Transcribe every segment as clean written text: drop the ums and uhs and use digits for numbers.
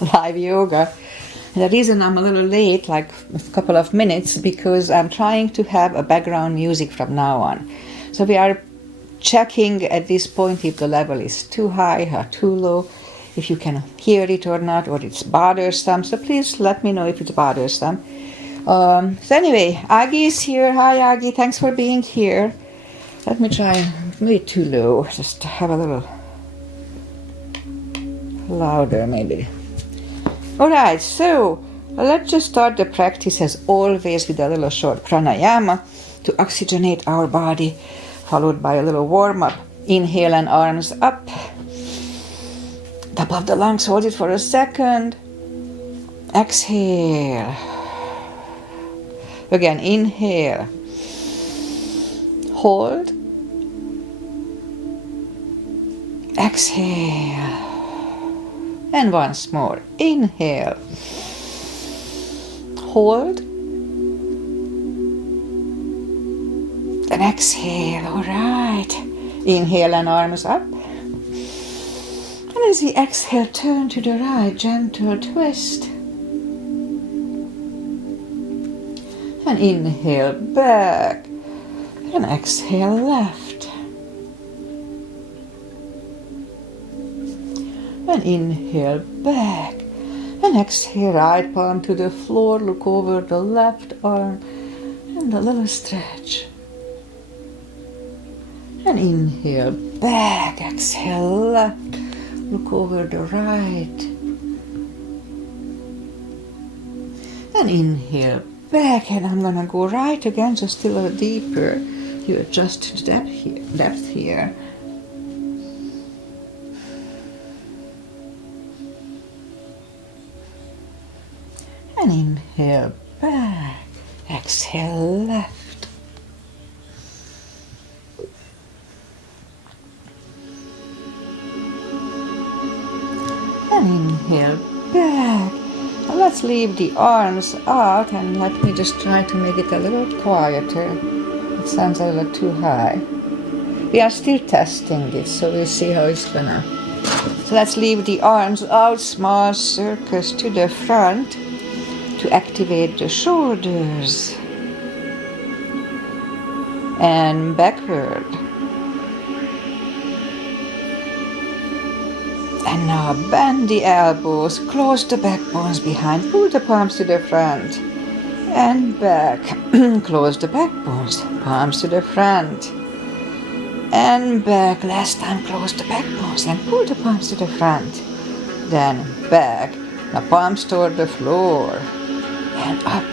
live yoga. And the reason I'm a little late, like a couple of minutes, because I'm trying to have a background music from now on. So we are checking at this point if the level is too high or too low, if you can hear it or not, or it's bothersome. So please let me know if it's bothersome. So anyway, Aggie is here. Hi Aggie, thanks for being here. Let me try, maybe too low, just to have a little louder maybe. Alright, so let's just start the practice as always with a little short pranayama to oxygenate our body, followed by a little warm-up. Inhale and arms up. Top of the lungs, hold it for a second. Exhale. Again, inhale. Hold. Exhale. And once more. Inhale. Hold. And exhale. All right. Inhale and arms up. And as we exhale, turn to the right, gentle twist. And inhale back. And exhale left. And inhale back. And exhale, right palm to the floor. Look over the left arm. And a little stretch. And inhale back. Exhale left. Look over the right. And inhale back. And I'm going to go right again, just a little deeper. You adjust the depth here. And inhale back. Exhale left. And inhale back. Now let's leave the arms out and let me just try to make it a little quieter. It sounds a little too high. We are still testing this, so we'll see how it's gonna. So let's leave the arms out, small circles to the front to activate the shoulders. And backward. And now bend the elbows, close the backbones behind, pull the palms to the front. And back. Close the backbones, palms to the front. And back. Last time, close the backbones and pull the palms to the front. Then back. Now palms toward the floor. And up.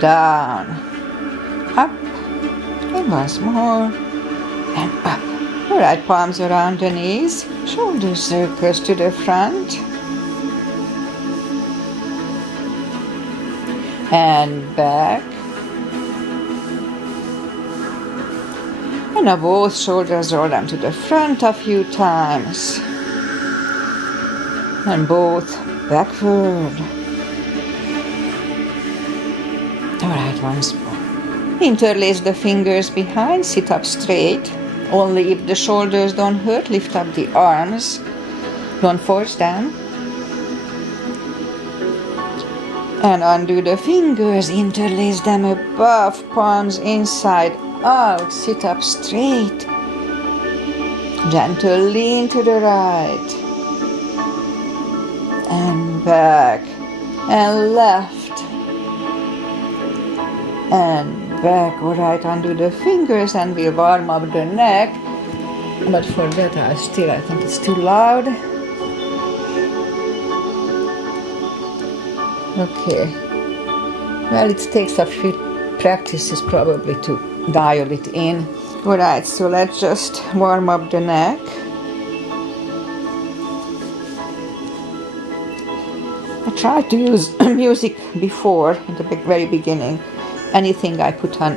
Down. Up. And once more. And up. Alright, palms around the knees. Shoulder circles to the front. And back. And now both shoulders roll down to the front a few times. And both backward. Alright, once more. Interlace the fingers behind, sit up straight. Only if the shoulders don't hurt, lift up the arms. Don't force them. And undo the fingers, interlace them above, palms inside out, sit up straight. Gentle lean to the right. And back. And left. And back. Alright, undo the fingers and we'll warm up the neck. But for that I think it's too loud. Okay. Well, it takes a few practices probably to dial it in. Alright, so let's just warm up the neck. I tried to use music before, at the very beginning. Anything I put on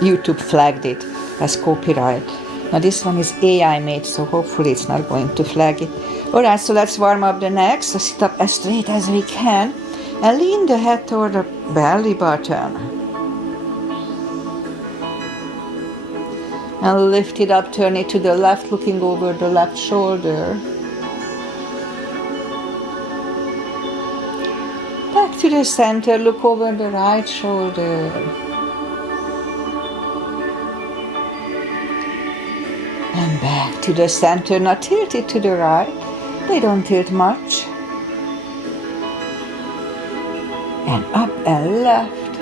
YouTube flagged it as copyright. Now this one is AI made, so hopefully it's not going to flag it. Alright, so let's warm up the neck. So sit up as straight as we can and lean the head toward the belly button. And lift it up, turn it to the left, looking over the left shoulder. back to the center, look over the right shoulder. And back to the center, now tilt it to the right. They don't tilt much. And up and left.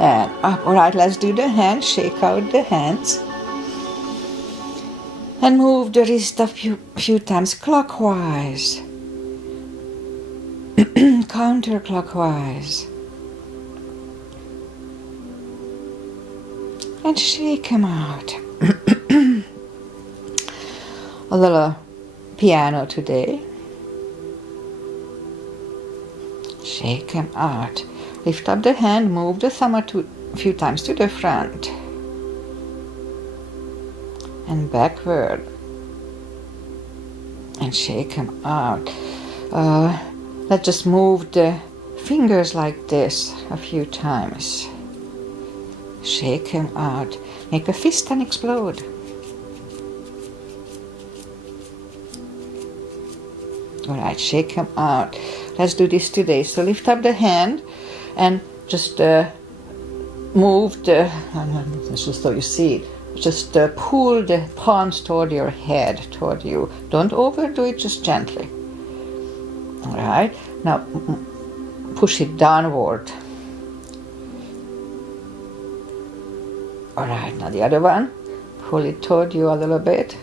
And up. All right, let's do the hands, shake out the hands. And move the wrist a few times clockwise. Counterclockwise. And shake them out. A little piano today. Shake them out. Lift up the hand, move the thumb a few times to the front. And backward. And shake them out. Let's just move the fingers like this a few times. Shake him out. Make a fist and explode. Alright, shake him out. Let's do this today. So lift up the hand and just move the, just so you see it, just pull the palms toward your head, toward you. Don't overdo it, just gently. Alright, now push it downward. Alright, now the other one, pull it toward you a little bit.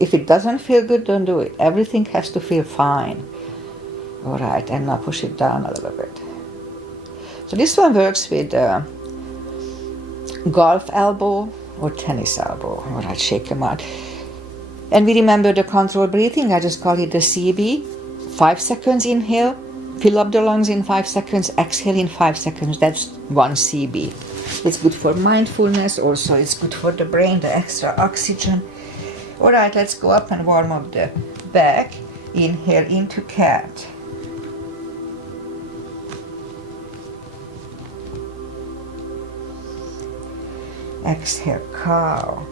If it doesn't feel good, don't do it. Everything has to feel fine. Alright, and now push it down a little bit. So this one works with golf elbow or tennis elbow. Alright, shake them out. And we remember the controlled breathing, I just call it the CB. 5 seconds inhale, fill up the lungs in 5 seconds, exhale in 5 seconds. That's one CB. It's good for mindfulness, also it's good for the brain, the extra oxygen. Alright, let's go up and warm up the back. Inhale into cat. Exhale, cow.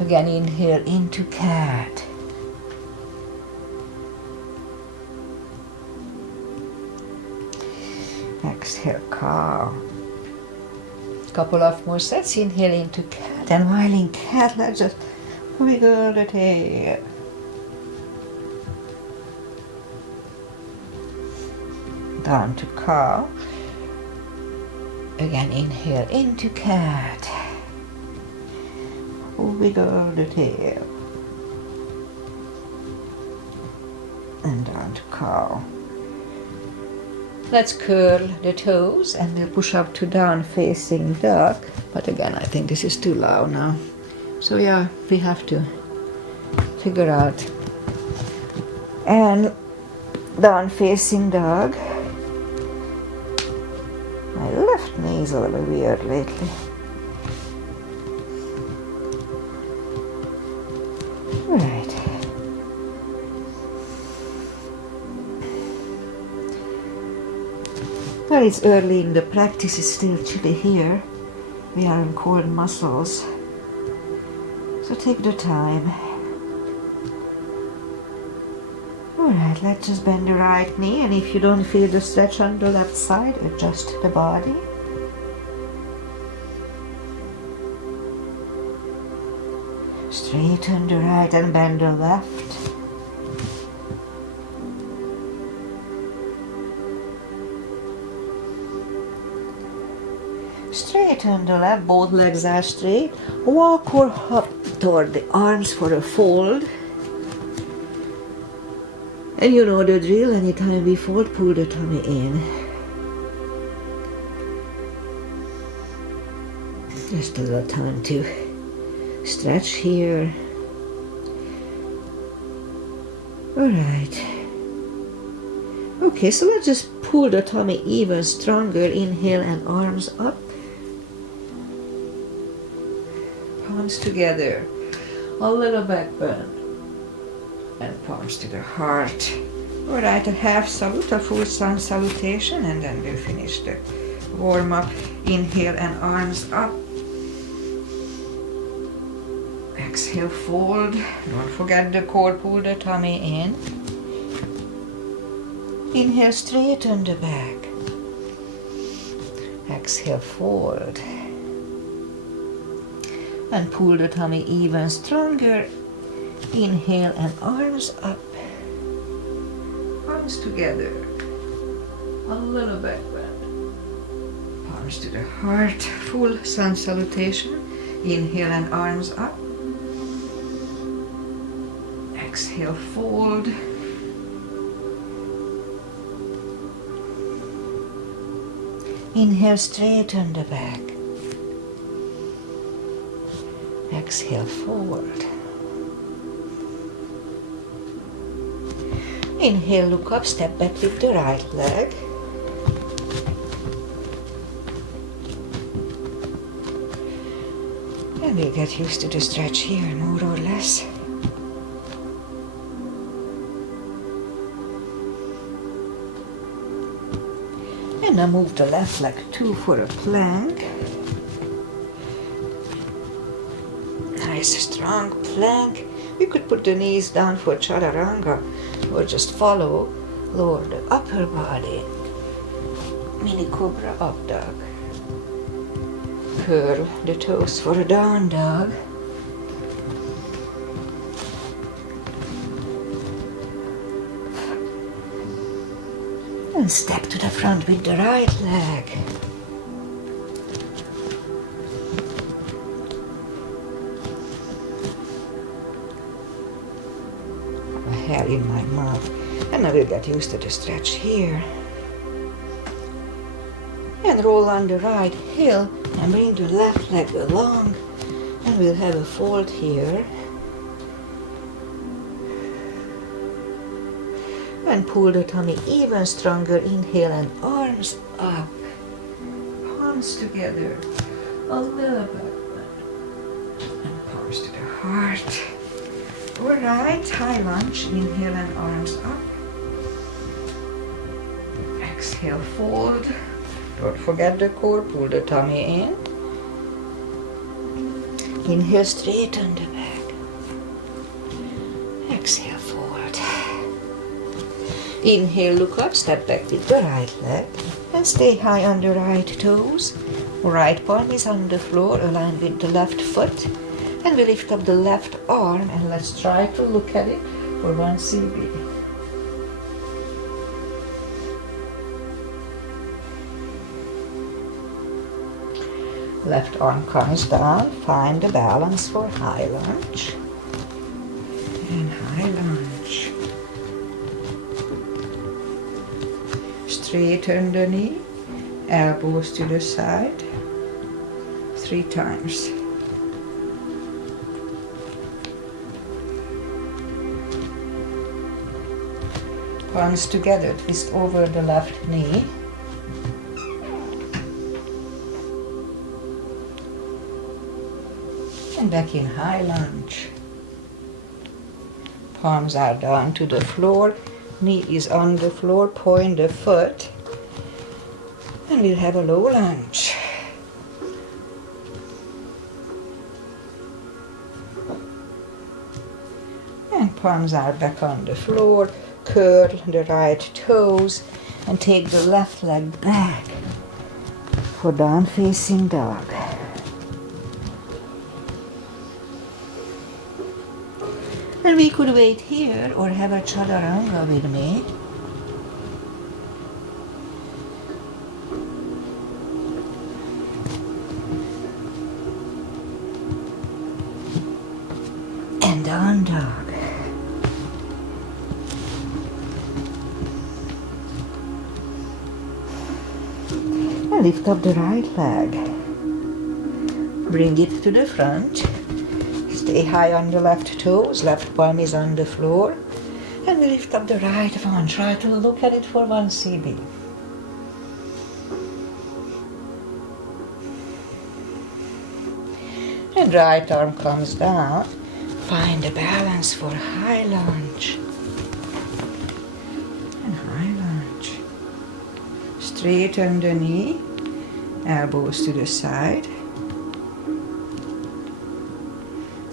Again, inhale into cat. Exhale, cow. Couple of more sets. Inhale into cat, and while in cat, let's just wiggle the tail. Down to cow. Again, inhale into cat. Wiggle the tail. And down to cow. Let's curl the toes and we'll push up to down facing dog. But again, I think this is too loud now. So yeah, we have to figure out. And down facing dog. My left knee is a little weird lately. Right. Well, it's early in the practice, it's still chilly here. We are in cold muscles. So take the time. Alright, let's just bend the right knee, and if you don't feel the stretch on the left side, adjust the body. Straighten the right and bend the left. Straighten the left, both legs are straight. Walk or hop toward the arms for a fold. And you know the drill, anytime we fold, pull the tummy in. Just a little time to stretch here. Alright. Okay, so let's just pull the tummy even stronger. Inhale and arms up. Palms together. A little back bend. And palms to the heart. Alright, a half salute, a full sun salutation, and then we'll finish the warm up. Inhale and arms up. Exhale, fold. Don't forget the core, pull the tummy in. Inhale, straighten the back. Exhale, fold. And pull the tummy even stronger. Inhale and arms up. Arms together. A little back bend. Palms to the heart. Full sun salutation. Inhale and arms up. Exhale, fold. Inhale, straighten the back. Exhale, forward. Inhale, look up, step back with the right leg. And we'll get used to the stretch here, more or less. And now move the left leg too for a plank. Nice strong plank. We could put the knees down for chaturanga or just follow, lower the upper body. Mini cobra up dog. Curl the toes for a down dog. And step to the front with the right leg. A hair in my mouth. And I will get used to the stretch here. And roll on the right heel and bring the left leg along. And we'll have a fold here. And pull the tummy even stronger. Inhale and arms up. Palms together. A little bit. And palms to the heart. Alright, high lunge. Inhale and arms up. Exhale, fold. Don't forget the core. Pull the tummy in. Inhale, straighten the back. Exhale, forward. Inhale, look up, step back with the right leg and stay high on the right toes. Right palm is on the floor, aligned with the left foot. And we lift up the left arm and let's try to look at it for 1 CB. Left arm comes down, find the balance for high lunge. And high lunge. Straighten the knee, elbows to the side, 3 times. Palms together, twist over the left knee. And back in high lunge. Palms are down to the floor. Knee is on the floor, point the foot, and we'll have a low lunge. And palms are back on the floor, curl the right toes, and take the left leg back for down facing dog. And we could wait here or have a chaturanga with me. And down dog. And lift up the right leg. Bring it to the front. Stay high on the left toes, left palm is on the floor. And we lift up the right one. Try to look at it for 1 CB. And right arm comes down. Find the balance for high lunge. And high lunge. Straighten the knee, elbows to the side.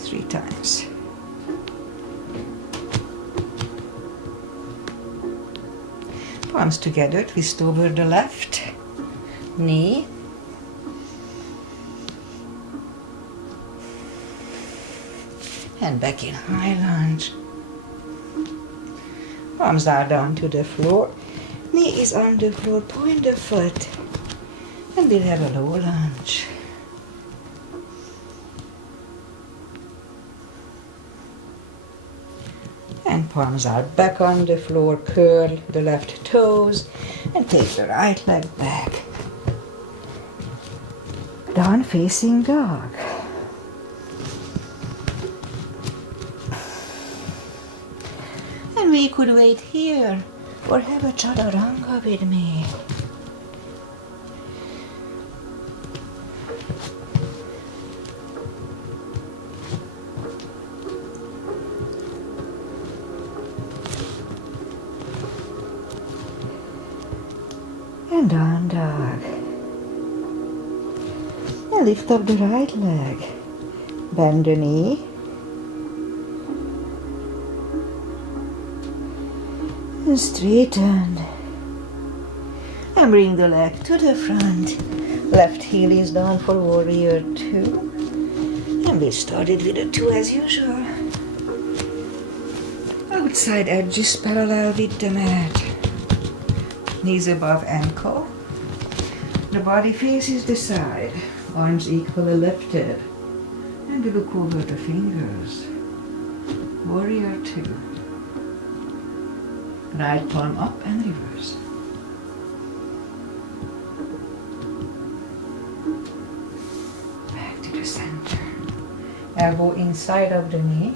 3 times. Palms together, twist over the left knee. And back in high lunge. Palms are down to the floor. Knee is on the floor, point the foot. And we'll have a low lunge. And palms are back on the floor, curl the left toes and take the right leg back. Down facing dog. And we could wait here or have a chaturanga with me. And down dog. And lift up the right leg. Bend the knee. And straighten. And bring the leg to the front. Left heel is down for warrior 2. And we started with a 2 as usual. Outside edges parallel with the mat. Knees above ankle. The body faces the side. Arms equally lifted. And we look over the fingers. Warrior 2. Right palm up and reverse. Back to the center. Elbow inside of the knee.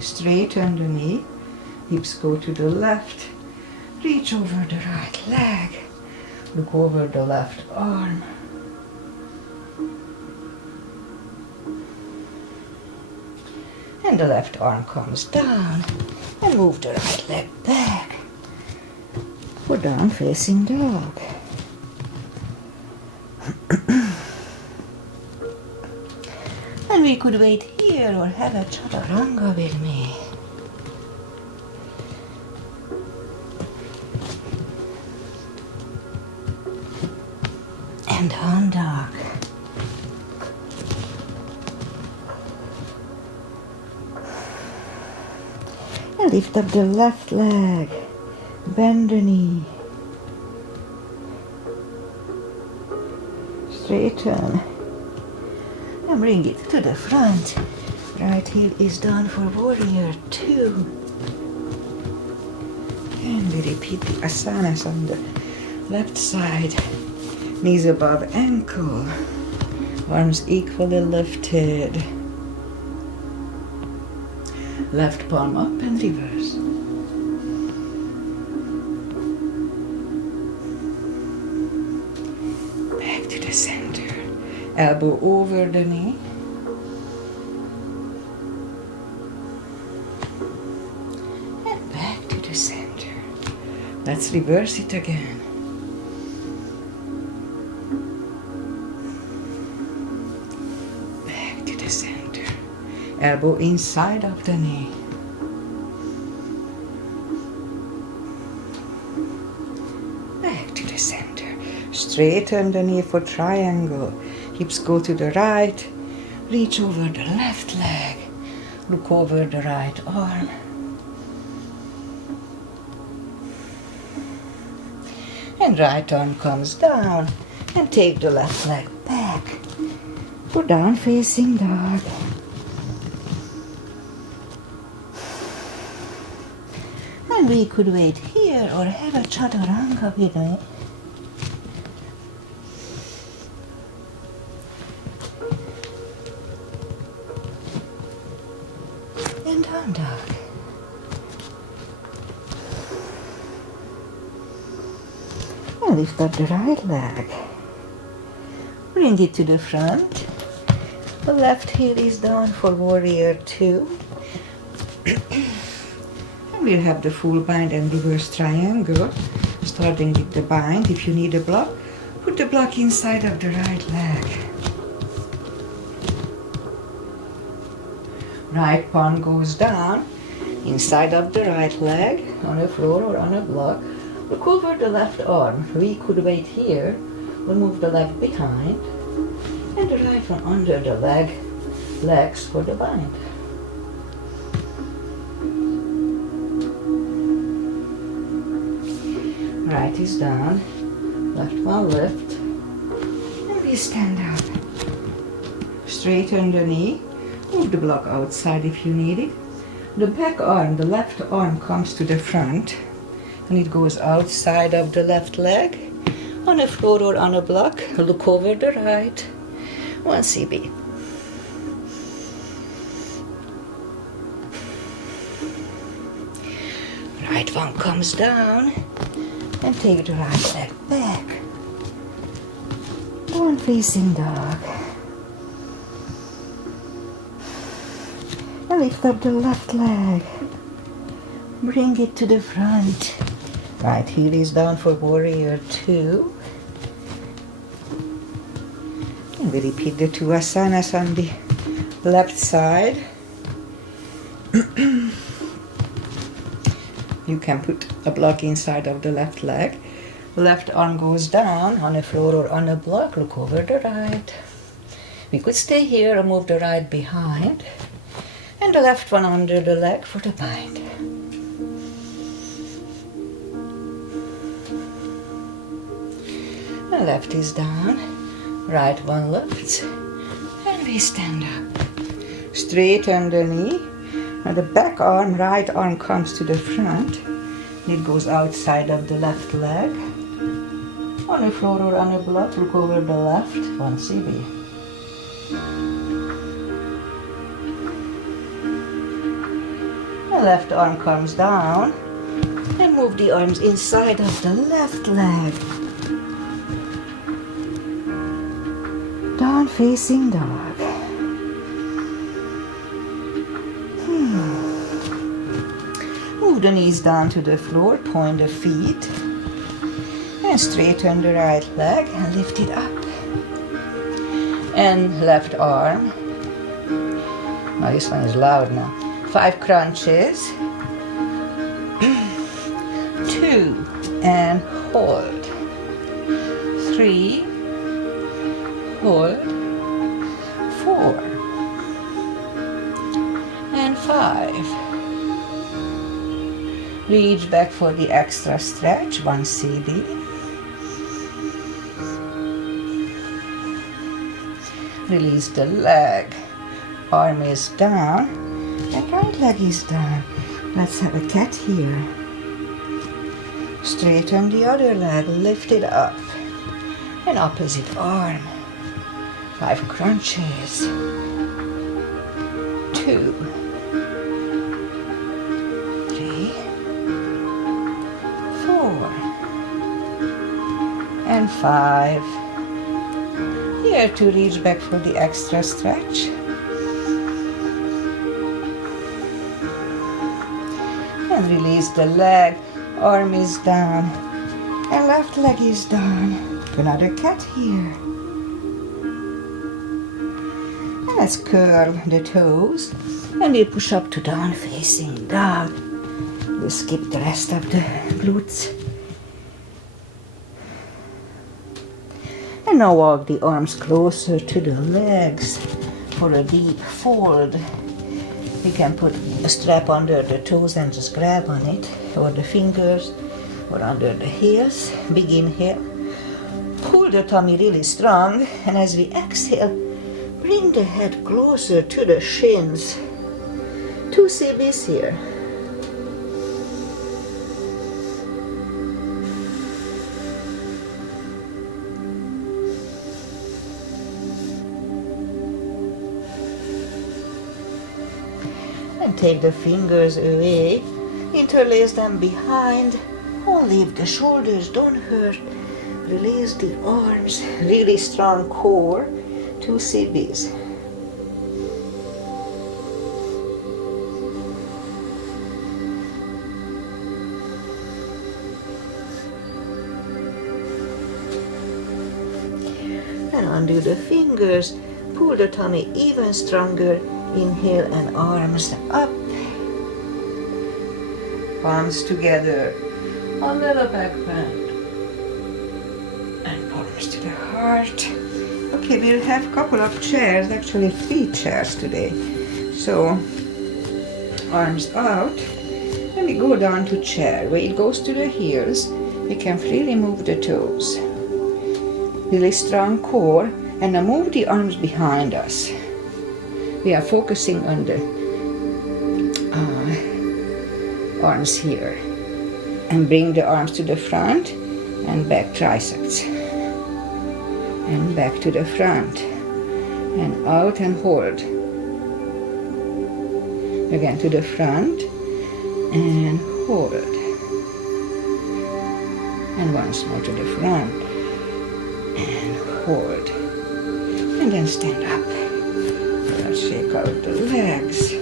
Straighten the knee, hips go to the left, reach over the right leg, look over the left arm. And the left arm comes down and move the right leg back for down facing dog. And we could wait here or have a chaturanga with me. And down dog. And lift up the left leg. Bend the knee. Straighten. And bring it to the front. Right heel is down for warrior 2. And we repeat the asanas on the left side. Knees above ankle. Arms equally lifted. Left palm up and reverse. Back to the center. Elbow over the knee. And back to the center. Let's reverse it again. Back to the center. Elbow inside of the knee. Back to the center. Straighten the knee for triangle. Hips go to the right, reach over the left leg, look over the right arm. And right arm comes down and take the left leg back for down facing dog. And we could wait here or have a chaturanga with me. And down dog. And lift up the right leg. Bring it to the front. The left heel is down for warrior 2. And we'll have the full bind and reverse triangle. Starting with the bind, if you need a block, put the block inside of the right leg. Right palm goes down, inside of the right leg, on the floor or on a block. Look over the left arm. We could wait here. We'll move the left behind, and the right one under the legs for the bind. Right is down, left one lift, and we stand up. Straighten the knee, move the block outside if you need it. The back arm, the left arm comes to the front, and it goes outside of the left leg, on a floor or on a block. Look over the right, 1 cb. Right one comes down, and take the right leg back. Down facing dog. And lift up the left leg. Bring it to the front. Right heel is down for warrior 2. And we repeat the 2 asanas on the left side. You can put a block inside of the left leg. Left arm goes down on a floor or on a block. Look over the right. We could stay here or move the right behind. And the left one under the leg for the bind. The left is down. Right one lifts. And we stand up. Straighten the knee. Now the back arm, right arm comes to the front. It goes outside of the left leg. On the floor or on a block, look over the left, 1 cb. The left arm comes down. And move the arms inside of the left leg. Down facing dog. Move the knees down to the floor, point the feet, and straighten the right leg and lift it up. And left arm. Now this one is loud now. 5 crunches. 2 and hold. 3, hold. 4 and 5. Reach back for the extra stretch, 1 cb. Release the leg. Arm is down and right leg is down. Let's have a cat here. Straighten the other leg, lift it up. And opposite arm. 5 crunches. 2. 4 and 5. Here to reach back for the extra stretch. And release the leg. Arm is down and left leg is down. Another cat here. And let's curl the toes and we push up to down facing dog. We'll skip the rest of the glutes. And now walk the arms closer to the legs for a deep fold. You can put a strap under the toes and just grab on it, or the fingers, or under the heels. Big inhale. Pull the tummy really strong, and as we exhale, bring the head closer to the shins. 2 cb's here. And take the fingers away, interlace them behind, only if the shoulders don't hurt. Release the arms, really strong core, 2 cb's. and undo the fingers. Pull the tummy even stronger. Inhale and arms up. Palms together. A little back bend. And palms to the heart. Okay, we'll have a couple of chairs, actually 3 chairs today. So, arms out. And we go down to chair. Weight goes to the heels. We can freely move the toes. Really strong core. And now move the arms behind us. We are focusing on the arms here. And bring the arms to the front and back triceps. And back to the front. And out and hold. Again to the front and hold. And once more to the front and hold. And then stand up. Let's shake out the legs.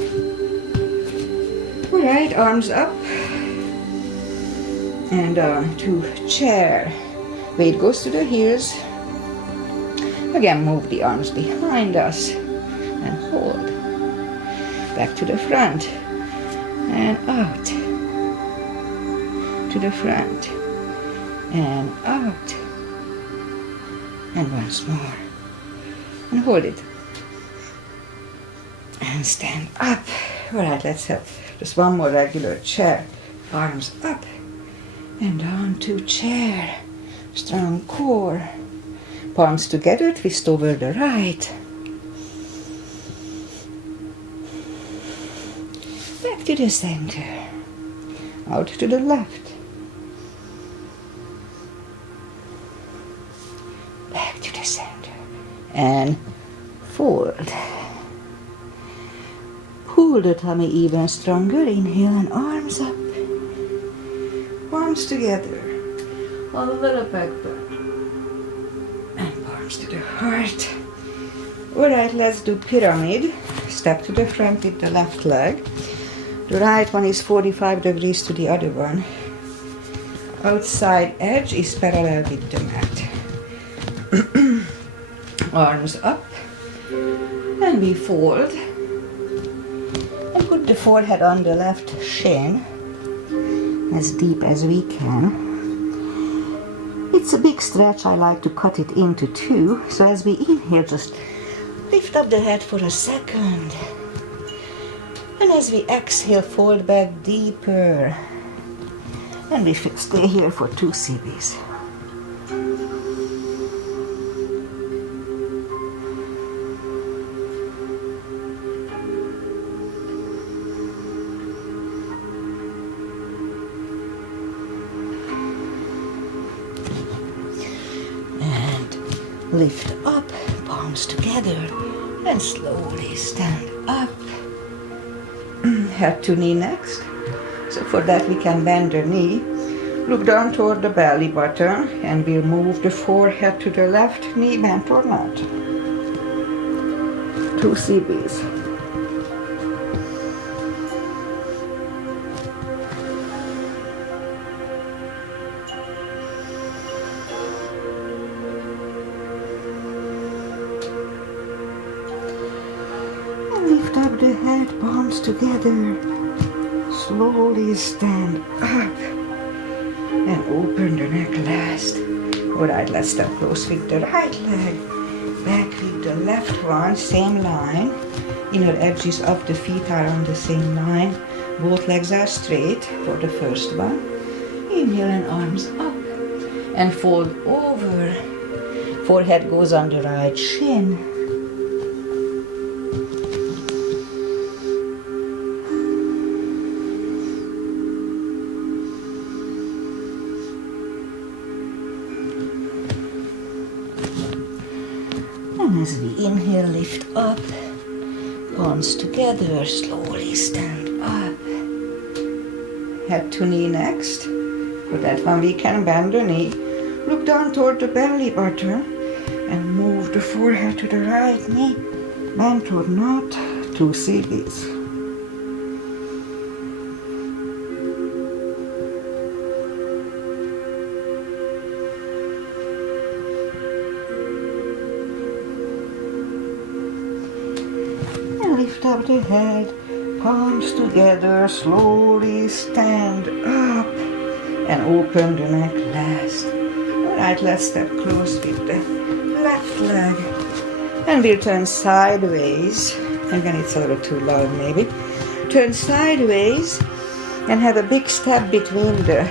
Alright, arms up. And to chair. Weight goes to the heels. Again, move the arms behind us and hold. Back to the front and out. To the front and out. And once more. And hold it. And stand up. Alright, let's have just one more regular chair. Arms up. And down to chair. Strong core. Palms together, twist over the right. Back to the center. Out to the left. Back to the center. And forward. Pull the tummy even stronger. Inhale and arms up. Palms together. A little back bend. And palms to the heart. Alright, let's do pyramid. Step to the front with the left leg. The right one is 45 degrees to the other one. Outside edge is parallel with the mat. Arms up. And we fold. And put the forehead on the left shin. As deep as we can. It's a big stretch. I like to cut it into 2. So as we inhale, just lift up the head for a second. And as we exhale, fold back deeper. And we should stay here for 2 CBs. Lift up, palms together, and slowly stand up. Head to knee next. So for that we can bend the knee. Look down toward the belly button, and we'll move the forehead to the left knee, bent or not. 2 CBs. Lift up the head, palms together. Slowly stand up. And open the neck last. Alright, let's step close with the right leg. Back with the left one, same line. Inner edges of the feet are on the same line. Both legs are straight for the first one. Inhale and arms up. And fold over. Forehead goes on the right shin. As we inhale, lift up, palms together, slowly stand up. Head to knee next. For that one we can bend the knee. Look down toward the belly button and move the forehead to the right knee. Bend or not, 2 CBs. of the head, palms together, slowly stand up and open the neck last. Alright, let's step close with the left leg. And we'll turn sideways. Again, it's a little too loud maybe. Turn sideways and have a big step between the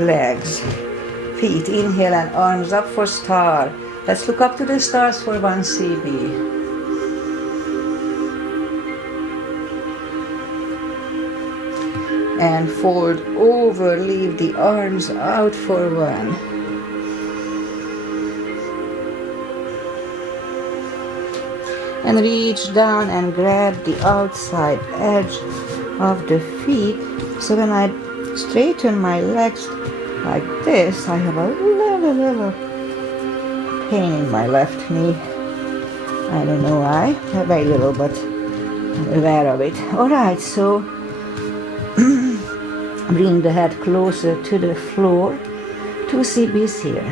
legs. Feet, inhale and arms up for star. Let's look up to the stars for 1 CB. And fold over, leave the arms out for 1. And reach down and grab the outside edge of the feet. So when I straighten my legs like this, I have a little pain in my left knee. I don't know why, very little, but I'm aware of it. Alright, so bring the head closer to the floor. 2 CBs here.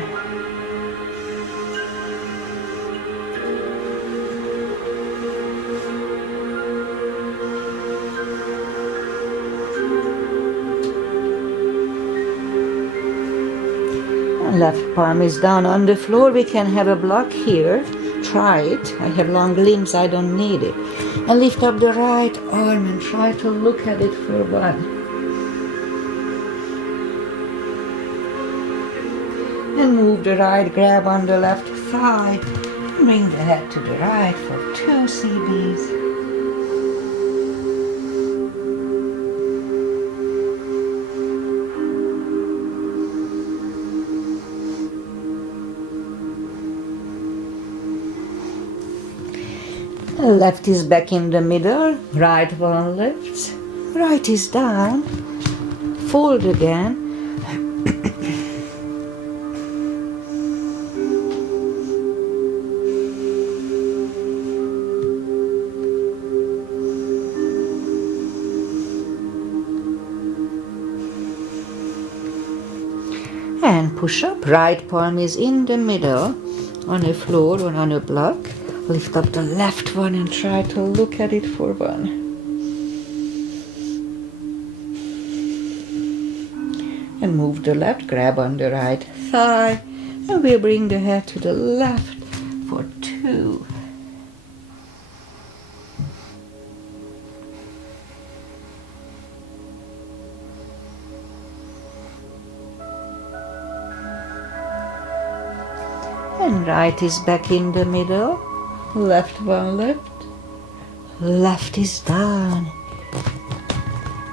Left palm is down on the floor. We can have a block here. Try it. I have long limbs, I don't need it. And lift up the right arm and try to look at it for 1. And move the right, grab on the left thigh. Bring the head to the right for 2 CBs. Left is back in the middle, right one lifts, right is down, fold again, and push up. Right palm is in the middle on a floor or on a block. Lift up the left one and try to look at it for 1. And move the left, grab on the right thigh, and we'll bring the head to the left for 2. And right is back in the middle. Left one lift, left is down,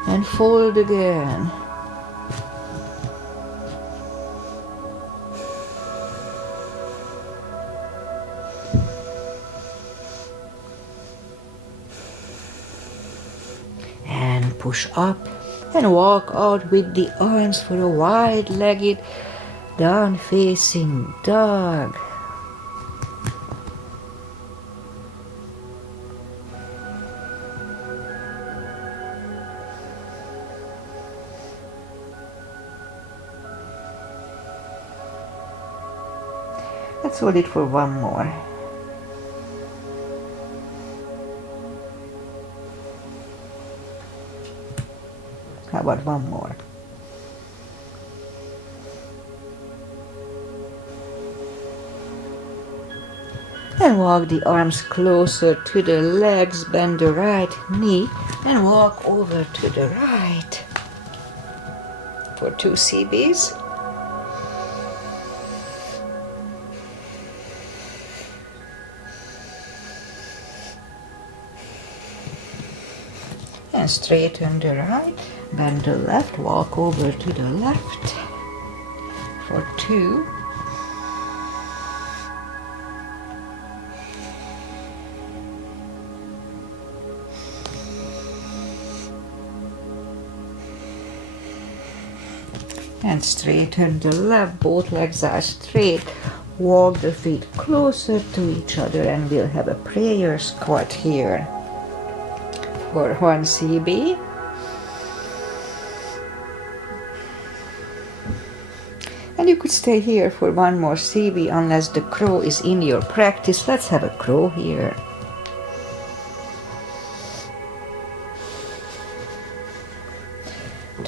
and fold again. And push up and walk out with the arms for a wide-legged down-facing dog. Let's hold it for 1 more. How about 1 more? And walk the arms closer to the legs, bend the right knee, and walk over to the right for 2 CBs. And straighten the right, bend the left, walk over to the left for 2. And straighten the left, both legs are straight. Walk the feet closer to each other and we'll have a prayer squat here for 1 CB. And you could stay here for 1 more CB unless the crow is in your practice. Let's have a crow here.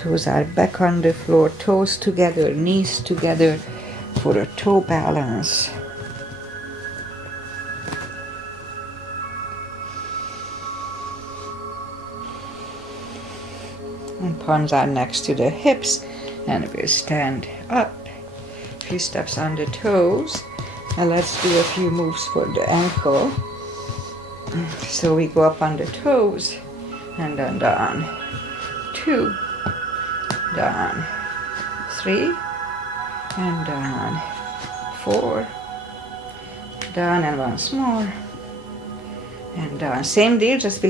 Toes are back on the floor, toes together, knees together for a toe balance. And palms are next to the hips, and we'll stand up. Few steps on the toes, and let's do a few moves for the ankle. So we go up on the toes, and then down. 2, down. 3, and down. 4, down, and once more, and down. Same deal, just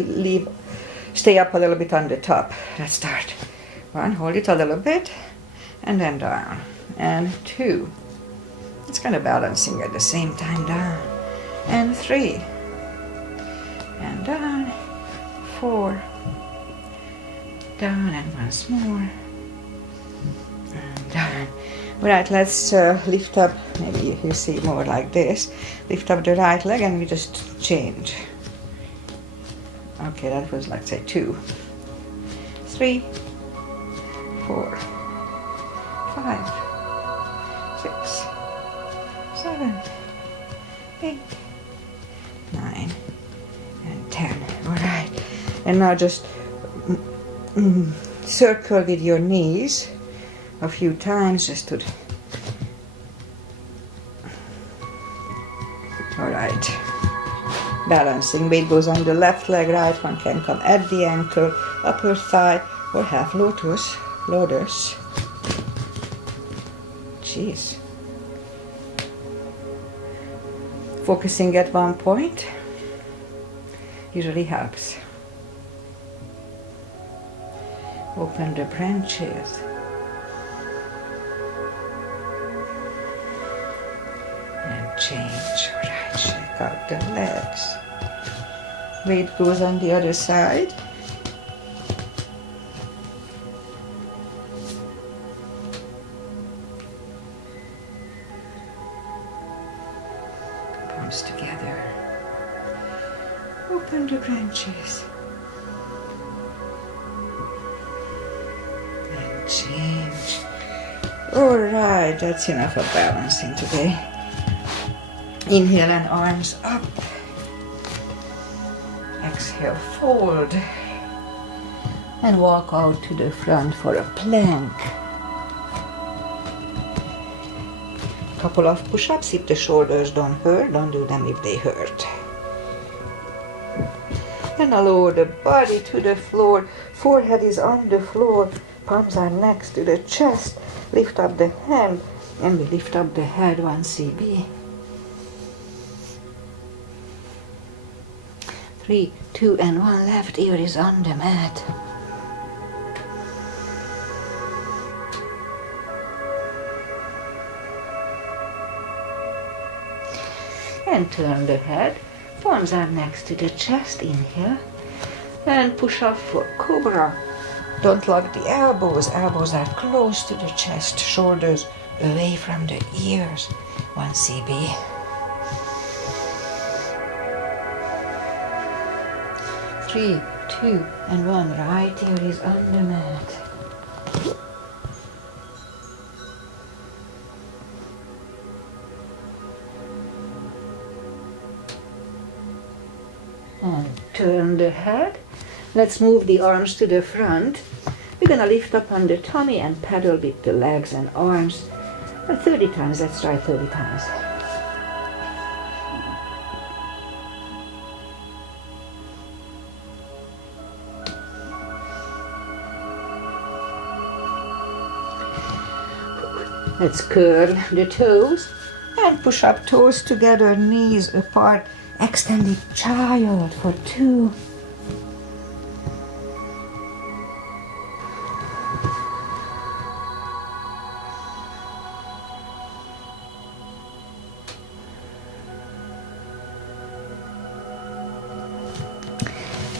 stay up a little bit on the top. Let's start. 1, hold it a little bit, and then down. And 2. It's kind of balancing at the same time, down. And 3. And down. 4. Down, and once more. And down. Alright, let's lift up, maybe you see more like this. Lift up the right leg and we just change. Okay, that was like say 2, 3, 4, 5, 6, 7, 8, 9, and 10. Alright, and now just circle with your knees a few times just to. Alright. Balancing, weight goes on the left leg, right one can come at the ankle, upper thigh, or half lotus. Jeez. Focusing at one point usually helps. Open the branches. And change. Alright, shake out the legs. Weight goes on the other side. Palms together. Open the branches. And change. Alright, that's enough of balancing today. Inhale and arms up. Exhale, fold. And walk out to the front for a plank. Couple of push-ups. If the shoulders don't hurt, don't do them if they hurt. And now lower the body to the floor. Forehead is on the floor. Palms are next to the chest. Lift up the hand and we lift up the head 1 CB. 3, 2, and 1. Left ear is on the mat. And turn the head. Palms are next to the chest. Inhale. And push up for cobra. Don't lock the elbows. Elbows are close to the chest. Shoulders away from the ears. 1 CB. 3, 2, and 1. Right ear is on the mat. And turn the head. Let's move the arms to the front. We're gonna lift up on the tummy and pedal with the legs and arms. 30 times. Let's try 30 times. Let's curl the toes and push up toes together, knees apart. Extended child for 2.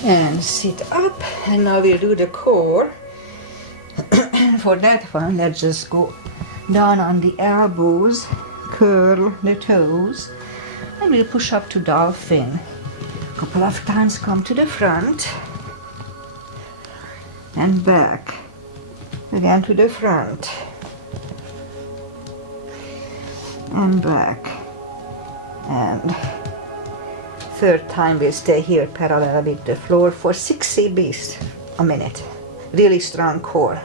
And sit up, and now we'll do the core. For that one, let's just go down on the elbows, curl the toes, and we'll push up to dolphin. A couple of times, come to the front and back. Again to the front. And back. And third time we'll stay here parallel with the floor for 6 CBs a minute. Really strong core.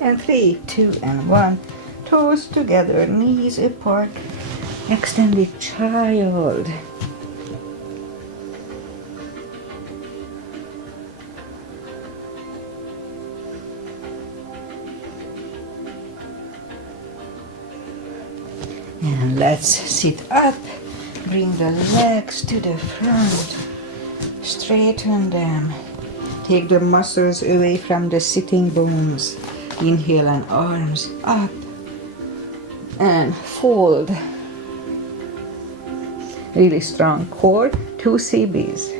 And 3, 2, and 1. Toes together, knees apart. Extended child. And let's sit up. Bring the legs to the front. Straighten them. Take the muscles away from the sitting bones. Inhale and arms up. And fold. Really strong core. 2 CBs.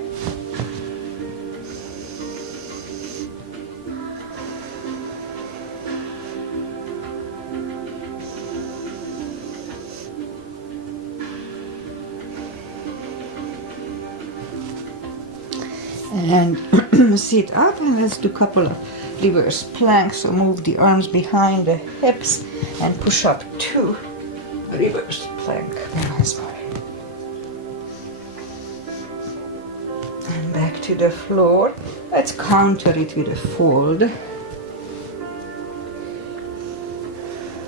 And sit up, and let's do a couple of reverse planks. So move the arms behind the hips and push up 2 reverse plank. And back to the floor. Let's counter it with a fold.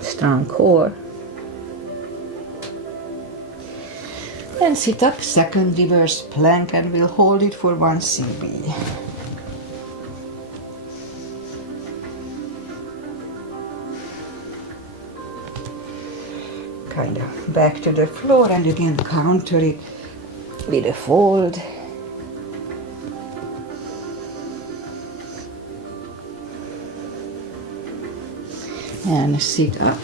Strong core. And sit up, second reverse plank, and we'll hold it for 1 CB. Kind of back to the floor, and again counter it with a fold. And sit up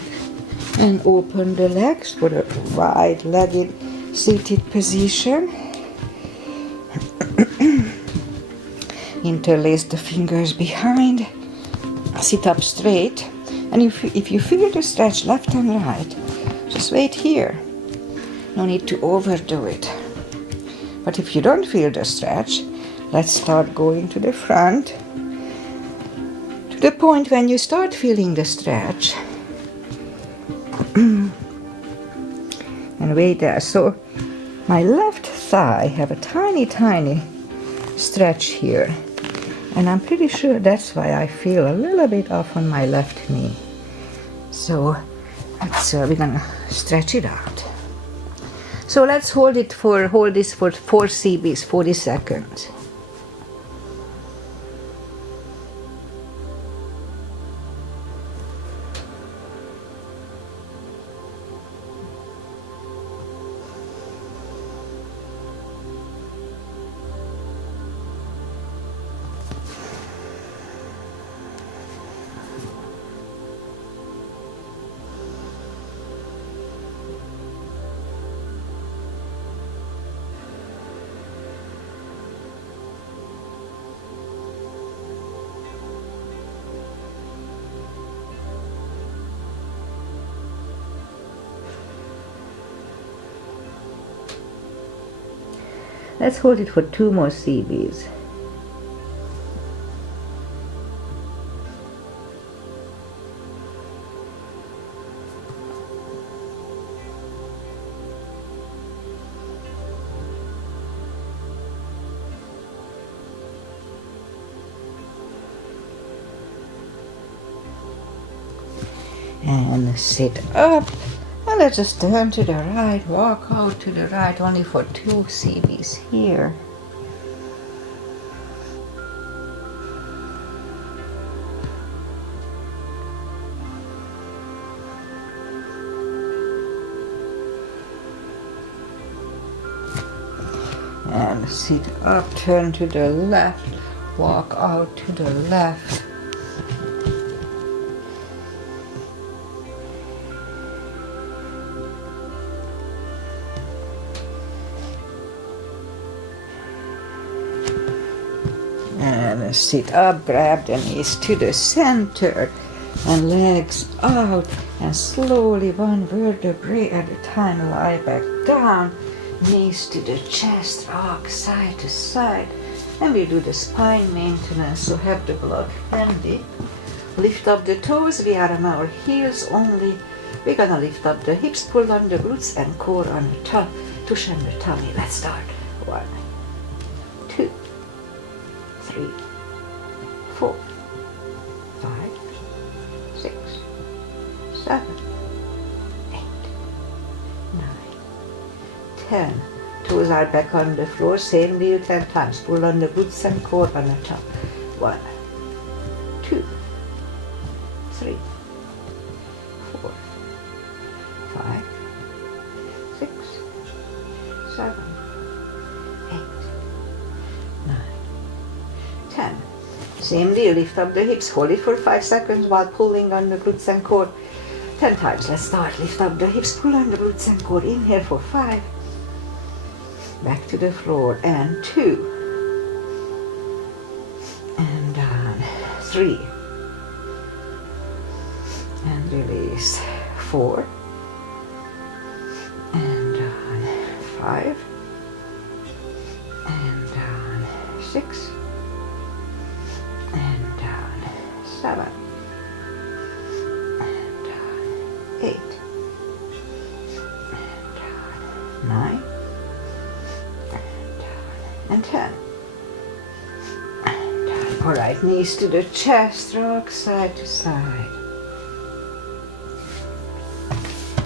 and open the legs for a wide-legged seated position. Interlace the fingers behind. Sit up straight. And if you feel the stretch left and right, just wait here. No need to overdo it. But if you don't feel the stretch, let's start going to the front. To the point when you start feeling the stretch. And wait there. So my left thigh have a tiny stretch here, and I'm pretty sure that's why I feel a little bit off on my left knee. So let's we're gonna stretch it out. So let's hold this for 4 CBs, 40 seconds. Let's hold it for 2 more CBs. And sit up. And let's just turn to the right, walk out to the right, only for 2 CBs here. And sit up, turn to the left, walk out to the left. And sit up, grab the knees to the center and legs out, and slowly one vertebrae at a time lie back down, knees to the chest, rock side to side. And we do the spine maintenance, so have the block handy. Lift up the toes, we are on our heels only. We're gonna lift up the hips, pull on the glutes and core on the top, tush on the tummy. Let's start. 1, 2, 3, 4, 5, 6, 7, 8, 9, 10. Toes are back on the floor, same deal 10 times. Pull on the glutes and core on the top. 1, 2, 3, 4, 5, 6, 7, 8, 9, 10. Same deal, lift up the hips, hold it for 5 seconds while pulling on the glutes and core. 10 times, let's start. Lift up the hips, pull on the glutes and core. Inhale for 5. Back to the floor, and 2. And down, 3. And release, 4. And down, 5. And down, 6. And down, 7. And down, 8. And down, 9. And 10. And down. All right, knees to the chest, rock side to side.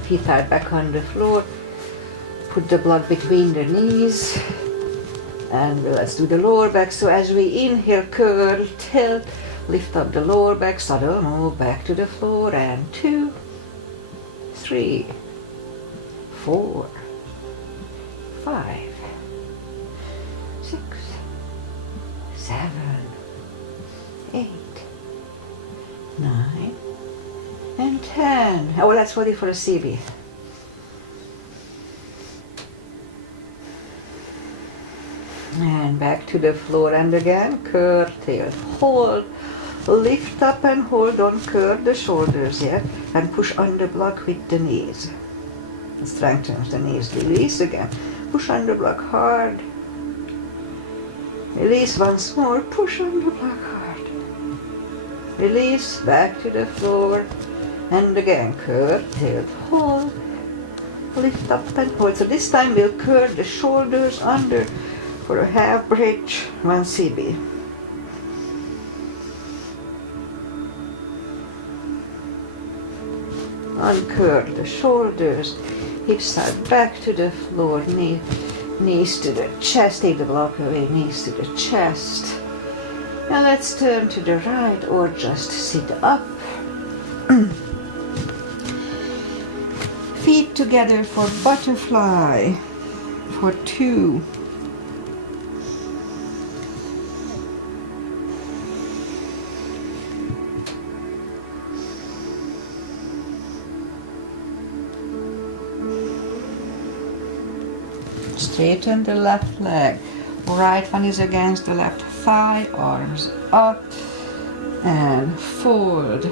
Feet are back on the floor. Put the block between the knees. And let's do the lower back. So as we inhale, curl, tilt, lift up the lower back, subtle move back to the floor. And 2, 3, 4, 5, 6, 7, 8, 9, and 10. Oh, let's ready for a CB. And back to the floor, and again, curl, tilt, hold, lift up and hold on, curl the shoulders, yeah, and push on the block with the knees. Strengthens the knees, release again, push on the block hard, release once more, push on the block hard, release, back to the floor, and again, curl, tilt, hold, lift up and hold. So this time we'll curl the shoulders under for a half bridge, 1 CB. Uncurl the shoulders, hips are back to the floor, knees to the chest, take the block away, knees to the chest. Now let's turn to the right or just sit up. Feet together for butterfly, for 2. Straighten the left leg. Right one is against the left thigh, arms up, and fold.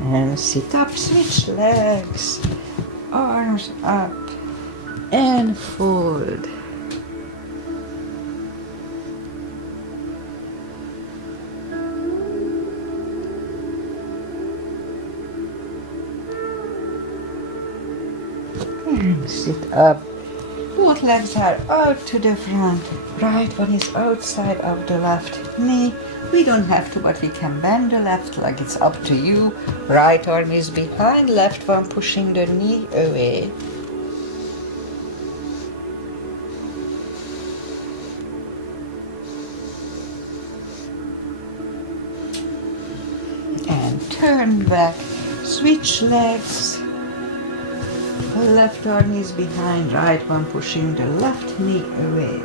And sit up, switch legs, arms up, and fold. And sit up. Both legs are out to the front. Right one is outside of the left knee. We don't have to, but we can bend the left leg. It's up to you. Right arm is behind, left one pushing the knee away. turn back, switch legs. Left arm is behind, right one pushing the left knee away.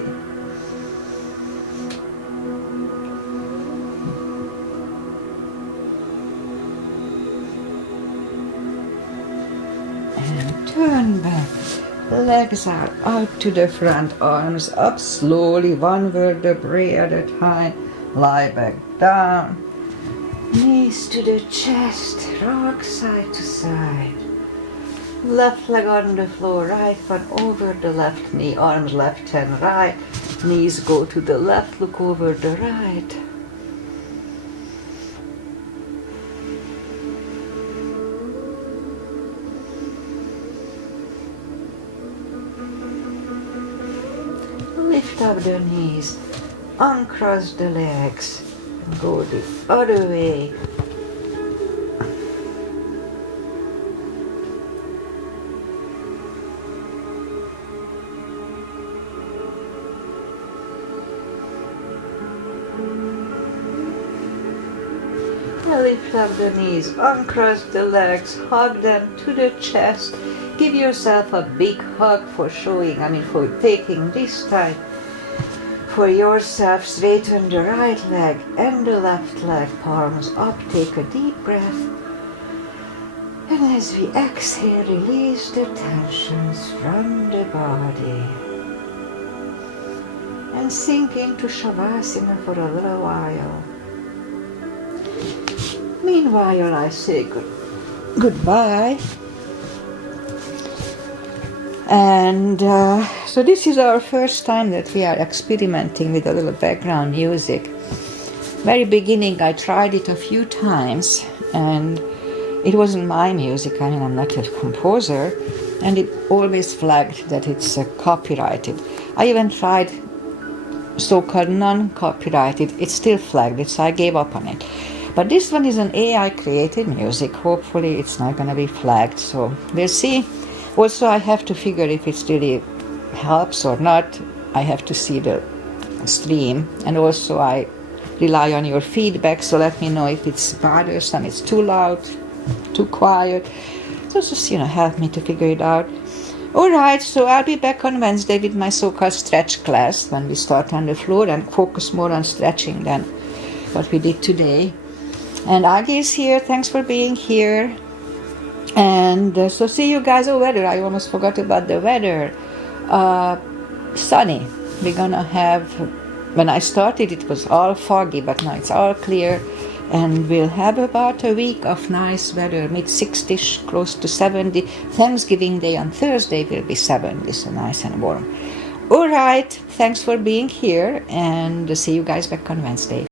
And turn back. Legs are out to the front, arms up slowly, one vertebrae at a time. Lie back down. Knees to the chest, rock side to side. Left leg on the floor, right one over the left knee, arms left and right. Knees go to the left, look over the right. Lift up the knees, uncross the legs, and go the other way. Lift up the knees, uncross the legs, hug them to the chest. Give yourself a big hug for for taking this time for yourself. Straighten the right leg and the left leg, palms up, take a deep breath. And as we exhale, release the tensions from the body. And sink into Shavasana for a little while. Meanwhile, I say goodbye. And so this is our first time that we are experimenting with a little background music. Very beginning, I tried it a few times, and it wasn't my music. I mean, I'm not a composer, and it always flagged that it's copyrighted. I even tried so-called non-copyrighted. It still flagged it, so I gave up on it. But this one is an AI-created music. Hopefully it's not going to be flagged, so we'll see. Also, I have to figure if it really helps or not. I have to see the stream. And also I rely on your feedback, so let me know if it's bothersome, it's too loud, too quiet. So just, help me to figure it out. Alright, so I'll be back on Wednesday with my so-called stretch class when we start on the floor and focus more on stretching than what we did today. And Agi is here. Thanks for being here. And so see you guys. Oh, weather. I almost forgot about the weather. Sunny. We're gonna have, when I started it was all foggy, but now it's all clear. And we'll have about a week of nice weather, mid-60s, close to 70. Thanksgiving Day on Thursday will be 70, so nice and warm. Alright, thanks for being here, and see you guys back on Wednesday.